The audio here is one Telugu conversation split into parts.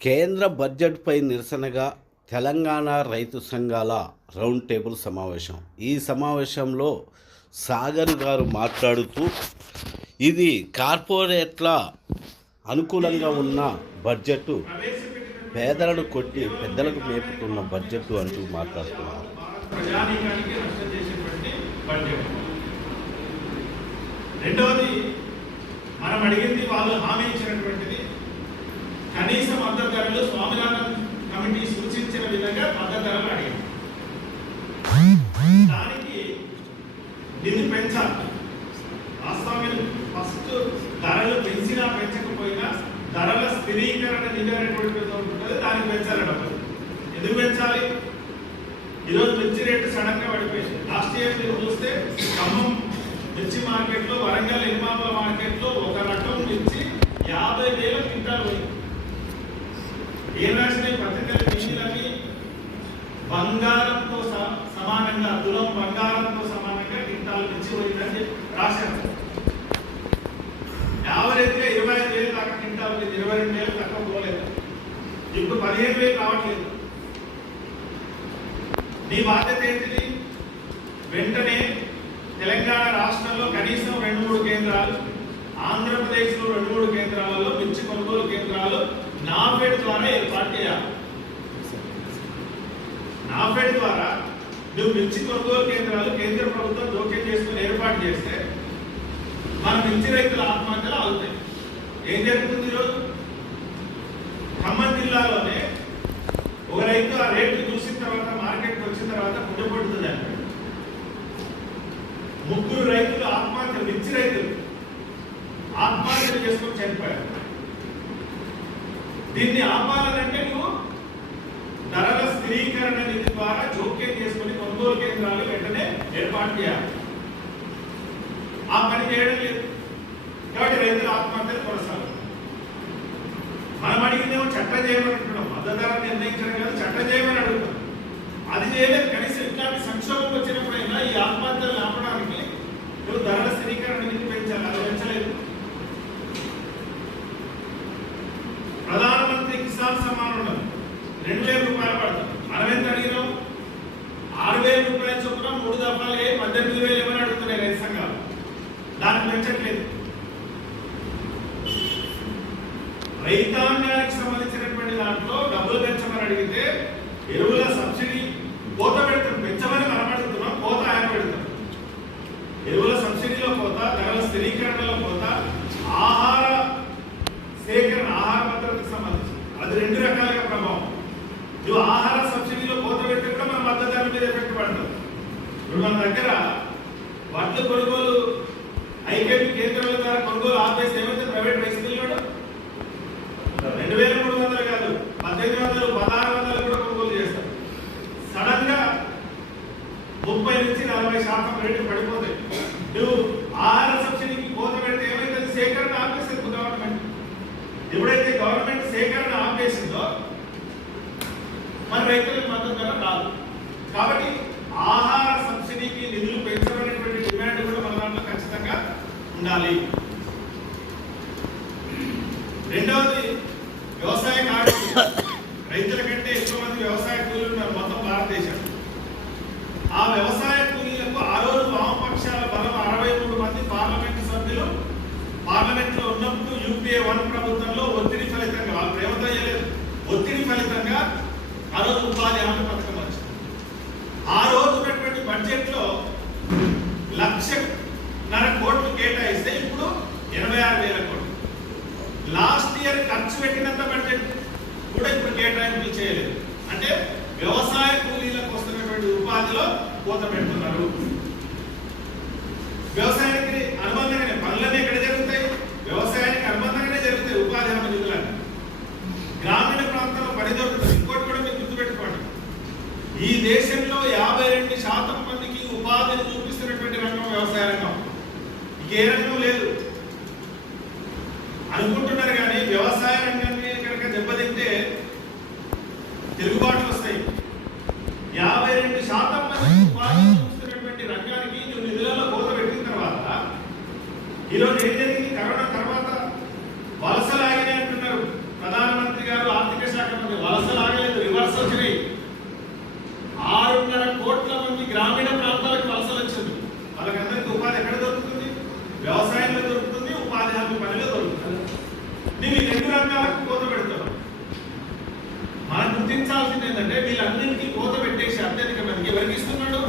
కేంద్ర బడ్జెట్పై నిరసనగా తెలంగాణ రైతు సంఘాల రౌండ్ టేబుల్ సమావేశం. ఈ సమావేశంలో సాగర్ గారు మాట్లాడుతూ ఇది కార్పొరేట్ల అనుకూలంగా ఉన్న బడ్జెట్, పేదలను కొట్టి పెద్దలకు మేపుతున్న బడ్జెట్ అంటూ మాట్లాడుతున్నారు. రెండవది, మనం అడిగింది వాళ్ళు హామీ ఇచ్చినటువంటిది కనీస మద్దతు ధరలు స్వామినాథన్ కమిటీ సూచించిన విధంగా మద్దతు ధరలు అడిగింది. దానికి నిధి పెంచాలి. వాస్తవంగా ఫస్ట్ ధరలు పెంచినా పెంచకపోయినా ధరల స్థిరీకరణ నిధి అనేటువంటిది ఉంటుంది, దానికి పెంచాలి డబ్బులు. ఎందుకు పెంచాలి? ఈరోజు మిర్చి రేటు సడన్ గా పడిపోయింది. లాస్ట్ ఇయర్ మీరు చూస్తే ఖమ్మం మిర్చి మార్కెట్లో, వరంగల్ ఎనిమాముల మార్కెట్లో ఒక రకం మిర్చి 50,000 క్వింటాలు పోయింది. ఏం రాసినాయి పత్రికలు? మిషన్లకి బంగారంతో సమానంగా, తులం బంగారంతో సమానంగా క్వింటాలు మిర్చి పోయిందని రాశారు. యావరేజ్గా 25,000 దాకా క్వింటాలు, 22,000 తక్కువ పోలేదు. ఇప్పుడు 15,000 రావట్లేదు. నీ బాధ్యత ఏంటిది? వెంటనే తెలంగాణ రాష్ట్రంలో కనీసం 2-3 కేంద్రాలు, ఆంధ్రప్రదేశ్లో 2-3 కేంద్రాలలో మిర్చి కొనుగోలు కేంద్రాలు నాఫెడ్ ద్వారా ఏర్పాటు చేయాలి. నాఫెడ్ ద్వారా నువ్వు మిర్చి కొనుగోలు కేంద్రాలు కేంద్ర ప్రభుత్వం జోక్యం చేసుకుని ఏర్పాటు చేస్తే మన మిర్చి రైతుల ఆత్మహత్యలు ఆగుతాయి. ఏం జరుగుతుంది? ఈరోజు ఖమ్మం జిల్లాలోనే ఒక రైతు ఆ రేట్లు చూసిన తర్వాత, మార్కెట్కి వచ్చిన తర్వాత పుట్టపడుతుంది అంటాడు. 3 రైతులు ఆత్మహత్య, మిర్చి రైతులు ఆత్మహత్యలు చేసుకొని చనిపోయారు. దీన్ని ఆపాలంటే నువ్వు ధరల స్థిరీకరణ నిధి ద్వారా జోక్యం చేసుకుని కొనుగోలు కేంద్రాలు వెంటనే ఏర్పాటు చేయాలి. ఆ పని చేయడం లేదు కాబట్టి రైతుల ఆత్మహత్యలు కొనసాగుతాయి. మనం అడిగిందేమో చట్టం చేయమని అంటున్నాం, మద్దతు ధర నిర్ణయించడం కాదు, చట్టం చేయమని అడుగుతాం. అది చేయలేదు. కనీసం ఇట్లాంటి సంక్షోభం వచ్చినప్పుడైనా ఈ ఆత్మహత్యలు ఆపడానికి నువ్వు ధరల స్థిరీకరణ నిధి పెంచాలి. అది పెంచలేదు. ప్రధానమంత్రి కిసాన్ సమ్మాన్ ఉండదు, 2,000 రూపాయలు పడతాం. మనం ఎంత అడిగినాం? 6,000 రూపాయలు చొప్పున 3 దఫాలు 18,000 ఏమని అడుగుతున్నాయి రైతు సంఘాలు. దాన్ని పెంచట్లేదు. రైతాంగానికి సంబంధించినటువంటి దాంట్లో డబ్బులు పెంచమని అడిగితే ఎరువుల సబ్సిడీ కోత పెడతాం. పెంచమని మనం అడుగుతున్నాం, కోత ఆయన పెడతాం. ఎరువుల సబ్సిడీలో కోత, ధరల స్థిరీకరణలో కోత, ఆహార సేకరణ, ఆహార భద్రతకు సంబంధించి అది 2 రకాలుగా ప్రభావం. నువ్వు ఆహార సబ్సిడీలో కోత పెడితే కూడా మన మద్దతు ధర మీద ఎఫెక్ట్ పడుతుంది. ఇప్పుడు మన దగ్గర వడ్లు కొనుగోలు ఐకేపీ కేంద్రాల ద్వారా కొనుగోలు ఆపేసి ఏమైతే ప్రైవేట్ రైస్ మిల్లులో 2,300 కాదు, 1,800, 1,600 కూడా కొనుగోలు చేస్తారు. సడన్ గా 30-40% రేటు పడిపోతాయి. నువ్వు ఆహార సబ్సిడీకి కోత పెడితే ఏమైతే సేకరణ ఆపేసింది గవర్నమెంట్. ఎప్పుడైతే గవర్నమెంట్ సేకరణ ఆపేసిందో మన రైతులకు మద్దతు ధర రాదు. కాబట్టి ఆహార సబ్సిడీకి నిధులు పెంచబడినటువంటి డిమాండ్ కూడా మన దాంట్లో ఖచ్చితంగా ఉండాలి. రెండవది, వ్యవసాయ కార్మికులు. రైతుల కంటే ఎక్కువ మంది వ్యవసాయ కూలీలు ఉన్నారు మొత్తం భారతదేశం. ఆ వ్యవసాయ కూలీలకు ఆ రోజు వామపక్షాల బలం 63 మంది పార్లమెంటు సభ్యులు పార్లమెంట్లో ఉన్నప్పుడు యూపీఏ 1 ప్రభుత్వంలో ఒత్తిడి ఫలితంగా, వాళ్ళు ప్రేమతో చేయలేదు, ఒత్తిడి ఫలితంగా ఆ రోజు ఉపాధి హామీ పథకం వచ్చింది. ఆ రోజు ఉన్నటువంటి బడ్జెట్లో 1,00,000 కోట్లు కేటాయిస్తే ఇప్పుడు 86,000 కోట్లు. లాస్ట్ ఇయర్ ఖర్చు పెట్టినంత బడ్జెట్ కూడా ఇప్పుడు కేటాయింపులు చేయలేదు. అంటే వ్యవసాయ కూలీలకు వస్తున్నటువంటి ఉపాధిలో కోత పెడుతున్నారు. వ్యవసాయానికి అనుబంధంగానే పనులన్నీ ఎక్కడ జరుగుతాయి? వ్యవసాయానికి అనుబంధంగానే జరుగుతాయి ఉపాధి హామీ నిధులని. గ్రామీణ ప్రాంతంలో పని దొరుకుతుంది. ఇంకోటి కూడా మీరు గుర్తుపెట్టుకోండి, ఈ దేశంలో 52% మందికి ఉపాధిని చూపిస్తున్నటువంటి రంగం వ్యవసాయ రంగం. ఇంకే రంగం లేదు అనుకుంటున్నారు. కానీ వ్యవసాయ రంగాన్ని కనుక దెబ్బతింటే తిరుగుబాట్లు వస్తాయి. 52% మంది ఉపాధిని చూస్తున్నటువంటి రంగానికి ఈరోజు ఏం జరిగింది? కరోనా తర్వాత వలసలు ఆగినాయి అంటున్నారు ప్రధానమంత్రి గారు, ఆర్థిక శాఖ మంత్రి. వలసలు ఆగలేదు, రివర్స్ వచ్చినాయి. 6.5 కోట్ల మంది గ్రామీణ ప్రాంతాలకు వలసలు వచ్చింది. వాళ్ళకందరికీ ఉపాధి ఎక్కడ దొరుకుతుంది? వ్యవసాయంలో దొరుకుతుంది, ఉపాధి హామీ పనిలో దొరుకుతుంది. దీన్ని 2 రంగాలకు కోత పెడతాం. మనం గుర్తించాల్సింది ఏంటంటే వీళ్ళన్నింటికీ కోత పెట్టేసి అత్యధిక మందికి ఎవరికి ఇస్తున్నాడు?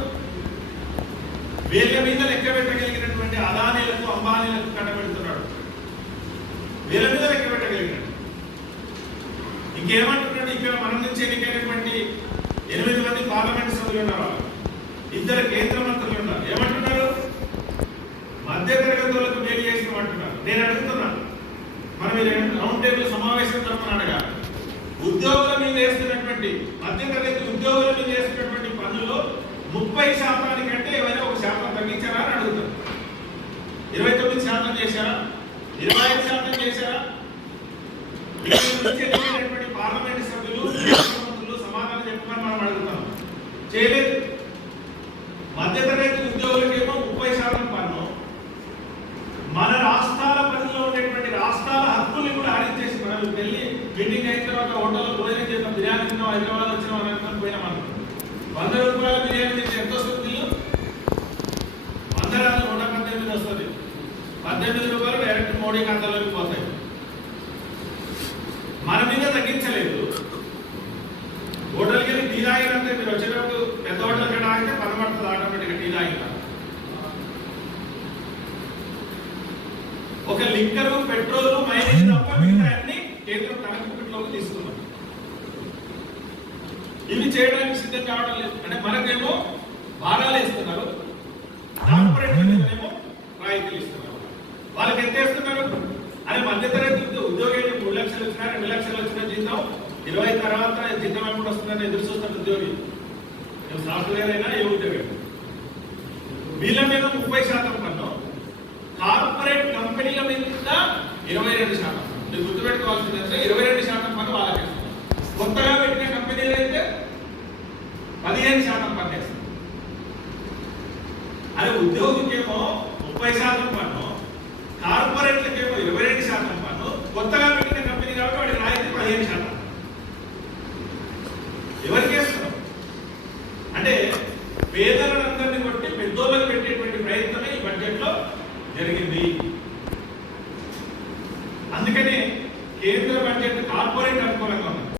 వీళ్ళ మీద లెక్క పెట్టగలిగినటువంటి అదానీలకు, అంబానీలకు కట్టబెడుతున్నాడు. వీళ్ళ మీద లెక్క పెట్టగలిగినట్టు. ఇంకేమంటున్నాడు? ఇక్కడ మన నుంచి ఎన్నికైనటువంటి 8 మంది పార్లమెంట్ సభ్యులు ఉన్నారు, 2 కేంద్ర మంత్రులు ఉన్నారు. ఏమంటున్నారు? మధ్యతరగతి వాళ్ళకు మేలు చేస్తామంటున్నారు. నేను అడుగుతున్నాను, మనం రౌండ్ టేబుల్ సమావేశం తరఫున అడగాలి. ఉద్యోగుల మీద వేస్తున్నటువంటి, మధ్యతరగతి ఉద్యోగుల మీద వేస్తున్నటువంటి పన్నులో 30% కంటే ఏమైనా 1% తగ్గించారా అని అడుగుతారు. 29% చేశారా? 25% చేశారా? పార్లమెంట్ సభ్యులు, మంత్రులు సమాధానం చెప్పమని మనం అడుగుతాం. చేయలేదు. మధ్యతరగతి ఉద్యోగులకేమో 30% పన్ను, మన రాష్ట్రాల పరిధిలో ఉండేటువంటి రాష్ట్రాల హక్కుల్ని కూడా హరించేసి మనం వెళ్ళి మీటింగ్ అయిన తర్వాత హోటల్లో భోజనం చేద్దాం, బిర్యానీ తిన్నాం, హైదరాబాద్ వచ్చినాం అని పోయినాం అనుకుంటాం. 100 రూపాయల బిర్యానీ తింటే ఎంత వస్తుంది? 100 రాదు, 118 వస్తుంది. 18 రూపాయలు డైరెక్ట్ మోడీ ఖాతాలోకి పోతాయి. మన మీద తగ్గించలేదు. హోటల్కి వెళ్ళి టీ తాగినంటే మీరు వచ్చేటప్పుడు పెద్ద హోటల్ కంటే ఆగితే పదమడుతుంది ఆటోమేటిక్గా టీ తాగిన. ఒక లిక్కరు, పెట్రోల్, మైలేజ్ తప్ప అన్ని కేంద్రం తనకులోకి తీసుకున్నాం. ఇవి చేయడానికి సిద్ధం కావడం లేదు. అంటే మనకేమో భారాలు ఇస్తున్నారు, కార్పొరేట్ రాయితీలు ఇస్తున్నారు. వాళ్ళకి ఎంత ఇస్తున్నారు? అదే మధ్యతరగతి ఉద్యోగి 3 లక్షలు వచ్చినా, 2 లక్షలు వచ్చినా జీతం, 20 తర్వాత జీతం ఎప్పుడు వస్తుందని ఎదురు చూస్తున్న ఉద్యోగి, సాఫ్ట్వేర్ అయినా ఏ ఉద్యోగం. వీళ్ళ మీద 30% పన్ను, కార్పొరేట్ కంపెనీల మీద 22%. మీరు గుర్తుపెట్టుకోవాల్సిందంటే 22% పన్ను వాళ్ళకి. కొత్తగా పెట్టిన కంపెనీలు అయితే 15% పన్ను వేస్తారు. అదే ఉద్యోగికేమో 30% పన్ను, కార్పొరేట్ల